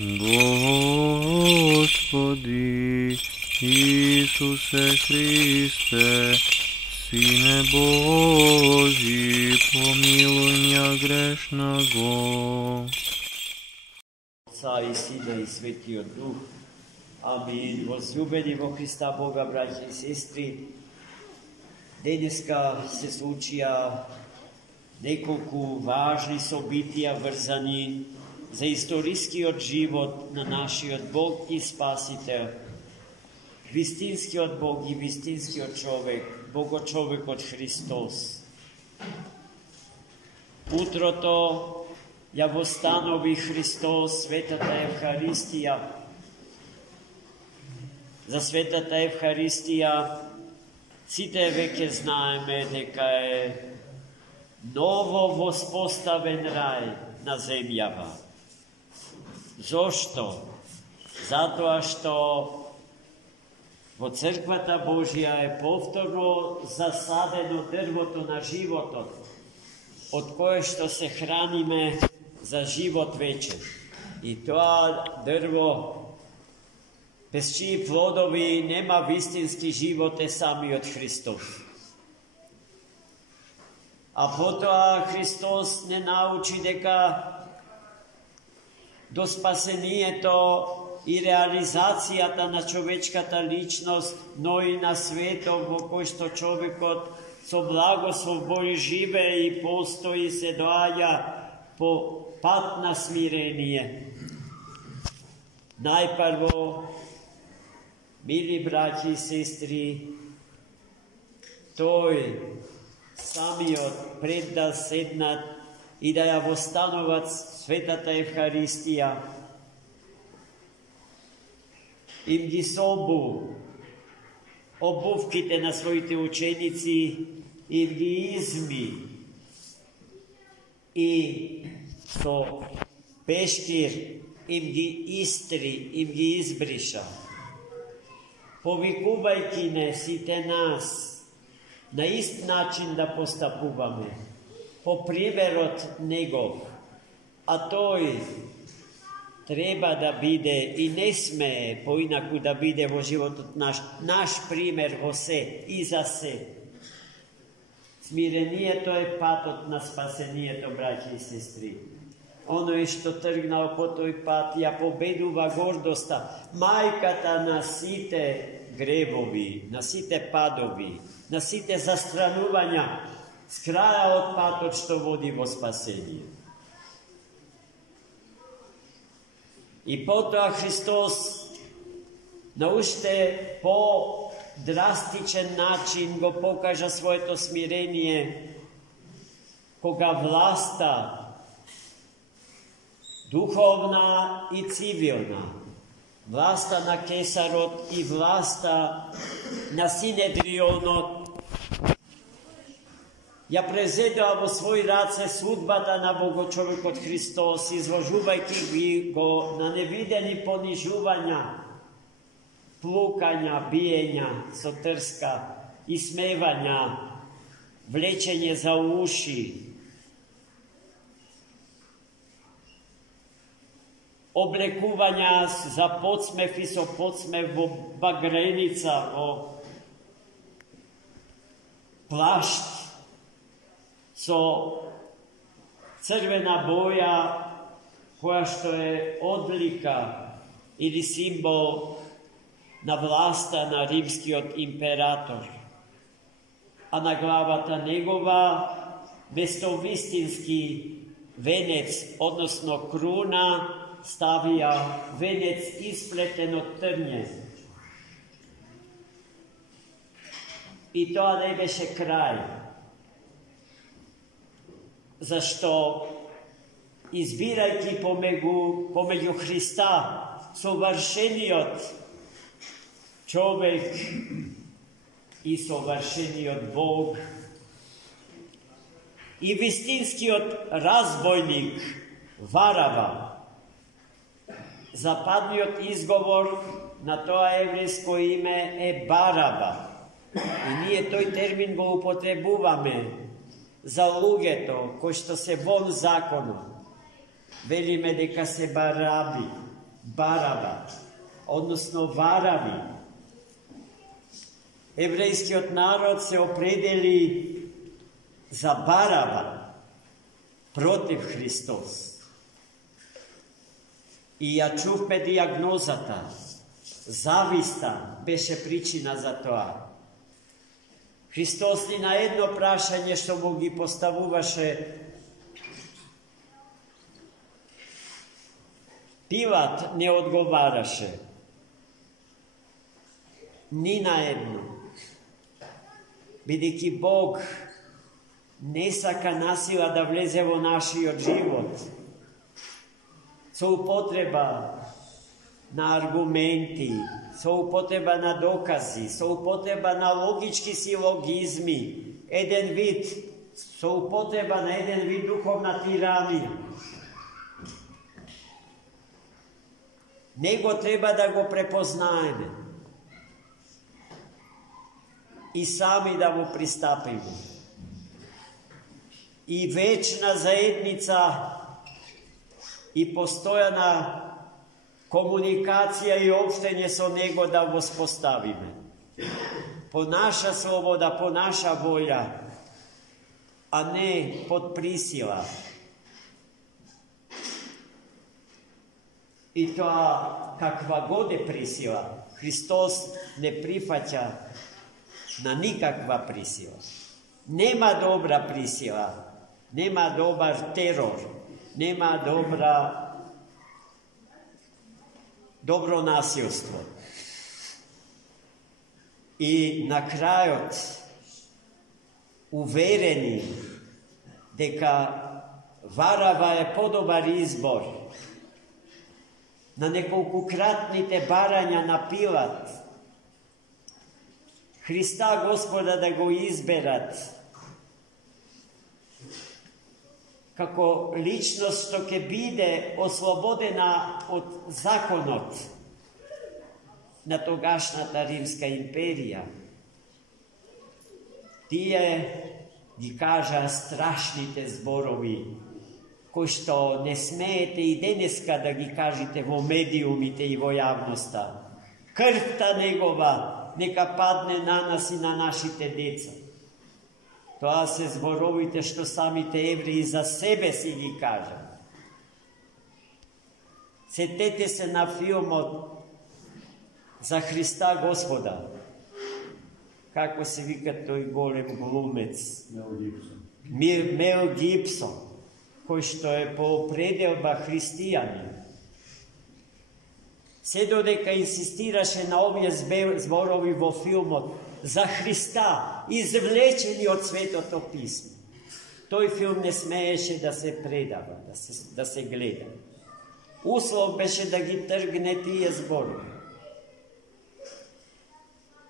Господи Исусе Христе, Сине Божий, помилуй меня грешного. Отца и Сина и Светиот Дух. Амин. Возлюбени во Христа Бога, браќа и сестри, денеска се случија неколку важни собитија врзани за историскиот живот на нашиот Бог и Спасител, вистинскиот Бог и вистинскиот човек, Богочовекот Христос. Утрото ја востанови Христос Светата Евхаристија. За Светата Евхаристија сите веќе знаеме дека е ново воспоставен рај на земјава. Зошто? Затоа што во Црквата Божја е повторно засадено дрвото на животот, од кое што се храниме за живот вечен. И тоа дрво, без чии плодови нема вистински живот, е самиот Христос. А потоа Христос не научи дека до спасението и реализацијата на човечката личност, но и на светот во кој што човекот со благослов Божи живее и постои, се доаѓа по пат на смирение. Најпрво, мили браќи и сестри, тој самиот пред да седнат и да ја востановат Светата Евхаристија, им ги собу обувките на своите ученици, им ги изми и со пештир им ги истри, им ги избриша, повикувајќи не сите нас на ист начин да постапуваме, по примерот негов, а тој треба да биде и не смее поинаку да биде во животот наш пример во се и за се. Смирението е патот на спасението, браќи и сестри. Оној што тргнал по тој пат ја победува гордоста, мајката на сите гревови, на сите падови, на сите застранувања, с краја од патот што води во спасение. И потоа Христос на уште по-драстичен начин го покажа своето смирение, кога власта, духовна и цивилна, власта на Кесарот и власта на Синедрионот, ја презедува во своји раце судбата на Богочовекот Христос, изложувајќи ги го на невидени понижувања, плукања, биења со трска, исмевања, влечење за уши, облекувања за подсмев и со подсмев во багреница, во плашт, со црвена боја, која што е одлика или символ на власта на римскиот император. А на главата негова, место вистински венец, односно круна, ставија венец исплетен од трње. И тоа не беше крај. Зашто, избирајќи помеѓу Христа, совршениот човек и совршениот Бог, и вистинскиот разбойник Варава, западниот изговор на тоа еврејско име е Бараба. И ние тој термин го употребуваме за луѓето кои што се вон законот. Велиме дека се бараби, Baraba, odnosno Varavi. Еврейскиот народ се определи за Бараба против Христос. И ја чувме диагнозата. Зависта беше причина за тоа. Христос ни на едно прашање што му ги поставуваше Пилат не одговараше. Ни на едно. Бидејќи Бог не сака насила да влезе во нашиот живот со употреба на аргументи, со употреба на докази, со употреба на логички силогизми, еден вид, со употреба на еден вид духовна тиранија. Него треба да го препознаеме и сами да му пристапиме. И вечна заедница и постојана комуникација и општење со него да го споставиме. По наша слобода, по наша волја, а не под присила. И тоа каква god е присила, Христос не прифаќа на никаква присила. Нема добра присила, нема добар терор, нема добро насилство. И на крајот, уверени дека Варава е подобар избор, на неколкукратните барања на Пилат, Христа Господа да го изберат како личност што ќе биде ослободена од законот на тогашната Римска империја. Тие ги кажа страшните зборови, кои што не смеете и денеска да ги кажете во медиумите и во јавноста. Крвта негова нека падне на нас и на нашите деца. Тоа се зборовите што самите евреи за себе си ги кажат. Сетете се на филмот за Христа Господа. Како се вика тој голем глумец? Мел Гибсон, кој што е по определба христијанин. Се додека инсистираше на овие зборови во филмот за Христа, извлечени од Светото Писмо. Тој филм не смееше да се предава, да се гледа. Услов беше да ги тргне тие зборови.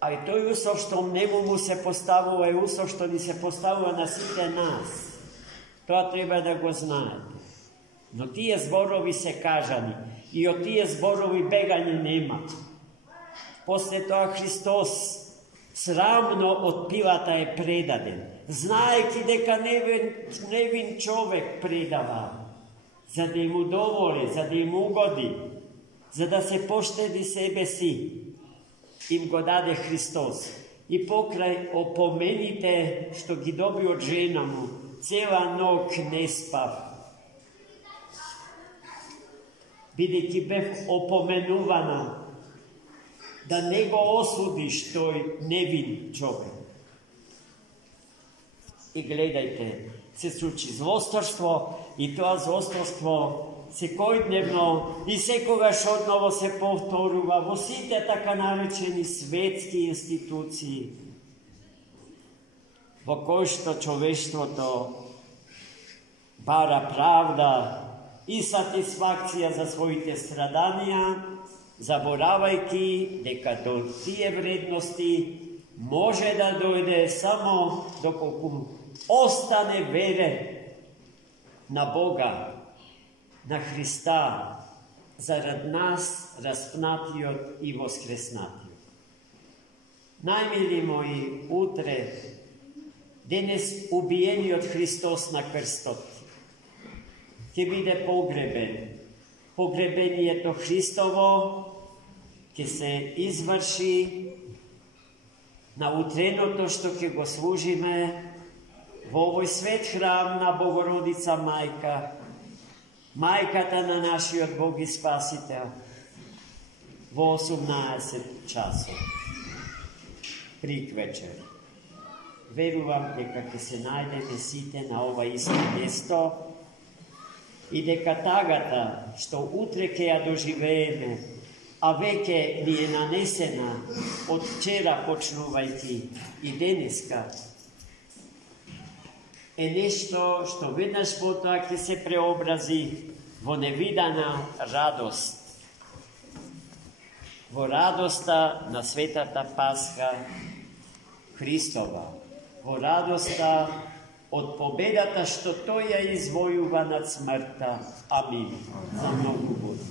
А и тој услов што него му се поставува е услов што ни се поставува на сите нас. Тоа треба да го знаете. Но тие зборови се кажани и од тие зборови бегање нема. После тоа Христос срамно од Пилата е предаден, знаејќи дека невин човек предава, за да им удоволи, за да им угоди, за да се поштеди себе си. Им го даде Христос. И покрај опомените што ги доби од жена му, цела ног не спав. Бидејќи бев опоменувана да не го осудиш тој невин човек. И гледајте, се случи злосторство и тоа злосторство секојдневно и секогаш одново се повторува во сите така наречени светски институции, во кој што човештвото бара правда и сатисфакција за своите страданија, заборавајќи дека до тие вредности може да дојде само доколку остане верен на Бога, на Христа, зарад нас распнатиот и воскреснатиот. Најмили мои, утре, денес убиениот Христос на крстот ќе биде погребен pogrebeniето Христово ќе се изврши на утреното што ќе го служиме во овој свет храм на Богородица Мајка, Мајката на нашиот Бог и Спасител, во 18 часот, приквечер. Верувам дека ќе се најдеме сите на ова исто место и дека тагата што утре ќе ја доживееме, а веќе ни е нанесена од вчера почнувајќи и денеска, е нешто што веднаш потоа ќе се преобрази во невидана радост, во радоста на Светата Пасха Христова, во радоста од победата што тој ја извојува над смртта. Амин. За многу години.